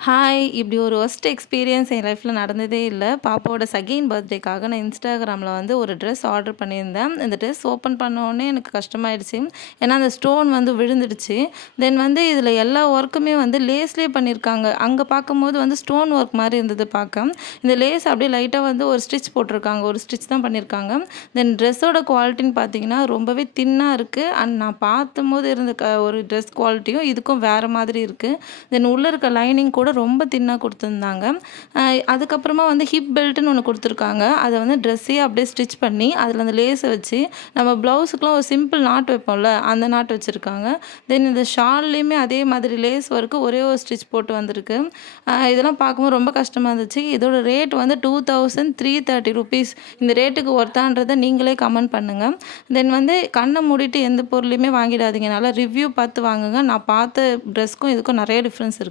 Hi! இப்படி ஒரு worst experience என் லைஃப்ல நடந்ததே இல்ல. பாப்பாவோட செகண்ட் பர்த்டேக்காக நான் Instagramல வந்து ஒரு ட்ரெஸ் ஆர்டர் பண்ணியிருந்தேன். இந்த ட்ரெஸ் ஓப்பன் பண்ணோனே எனக்கு கஷ்டமாயிடுச்சு. ஏன்னா, அந்த ஸ்டோன் வந்து விழுந்துடுச்சு. தென் வந்து இதில எல்லா ஒர்க்குமே வந்து லேஸ்லயே பண்ணியிருக்காங்க. அங்க பார்க்கும்போது வந்து ஸ்டோன் ஒர்க் மாரி இருந்தது பார்க்க. இந்த லேஸ் அப்படியே லைட்டா வந்து ஒரு ஸ்டிச் போட்டிருக்காங்க. ஒரு ஸ்டிச் தான் பண்ணியிருக்காங்க. தென் ட்ரெஸ்ஸோட குவாலிட்டின்னு பார்த்தீங்கன்னா, ரொம்பவே தின்னா இருக்கு. அண்ட் நான் பார்த்தம்போது இருந்த ஒரு ட்ரெஸ் குவாலிட்டியும் இதுக்கும் வேற மாதிரி இருக்கு. தென் உள்ள இருக்க லைனிங் கூட ரொம்ப தின்னா குடுத்துருந்தாங்க. அ அதுக்கப்புறமா வந்து ஹிப் பெல்ட்ன்னு ஒண்ணு குடுத்துருக்காங்க. அத வந்து ட்ரெஸ்ஸயே அப்படியே ஸ்டிச் பண்ணி, அதில அந்த லேஸ வச்சு நம்ம ப்ளவுஸுக்குலாம் ஒரு சிம்பிள் நாட் வைப்போம்ல, அந்த நாட் வச்சிருக்காங்க. தென் இந்த ஷால்லேயுமே அதே மாதிரி லேஸ் ஒர்க்கு ஒரே ஒரு ஸ்டிச் போட்டு வந்திருக்கு. இதெல்லாம் பார்க்கும்போது ரொம்ப கஷ்டமா இருந்துச்சு. இதோட ரேட் வந்து ₹2330. இந்த ரேட்டுக்கு ஒர்த்தான்றத நீங்களே கமெண்ட் பண்ணுங்க. தென் வந்து கண்ண மூடிட்டு எந்த பொருளையுமே வாங்கிடாதீங்க. நல்லா ரிவ்யூ பார்த்து வாங்குங்க. நான் பார்த்த ட்ரெஸ்க்கும் இதுக்கும் நெறைய டிஃப்ரென்ஸ் இருக்கு.